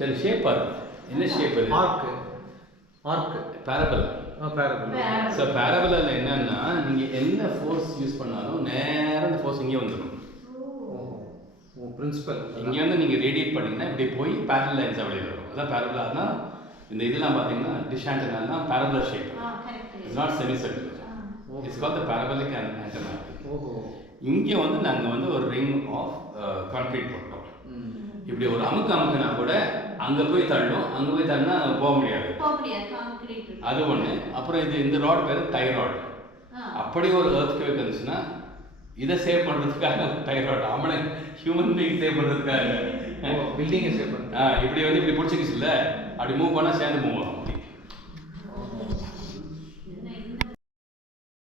சரி ஷேப் பாருங்க. என்ன ஷேப் அது? ஆர்க் பேரபல். பேரபல். ஸோ பேரபலில் என்னன்னா நீங்கள் என்ன ஃபோர்ஸ் யூஸ் பண்ணாலும் நேராக அந்த ஃபோர்ஸ் இங்கே வந்துடும். பிரின்சிபல் இங்கே வந்து நீங்கள் ரேடியேட் பண்ணிங்கன்னா இப்படி போய் பேரல் லைன்ஸாக வெளியில் வரும். அதான் பேரபல். அதனால் இந்த இதெல்லாம் பார்த்தீங்கன்னா dish antenna parabola shape. It's not semicircular. It's called the parabolic antenna. இங்கே வந்து நாங்கள் வந்து ஒரு ரிங் ஆஃப் கான்க்ரீட் போட்டோம். இப்படி ஒரு அமுக்குனா கூட அங்கே போய் தள்ளும், அங்கே போய் தள்ளினா போக முடியாது. அது ஒன்று. அப்புறம் இந்த ராட் பேர் டை ராட். அப்படி ஒரு எர்த்குவேக் வந்துச்சுன்னா இதை சேவ் பண்ணுறதுக்காக டை ராட். அவனை ஹியூமன் பீயிங் சேவ் பண்ணுறதுக்காக பில்டிங்கை சேவ் பண்ணுறது. இப்படி வந்து இப்படி பிடிச்சிக்கிச்சு இல்லை, அப்படி மூவ் பண்ணால் சேர்ந்து மூவ் ஆகும்.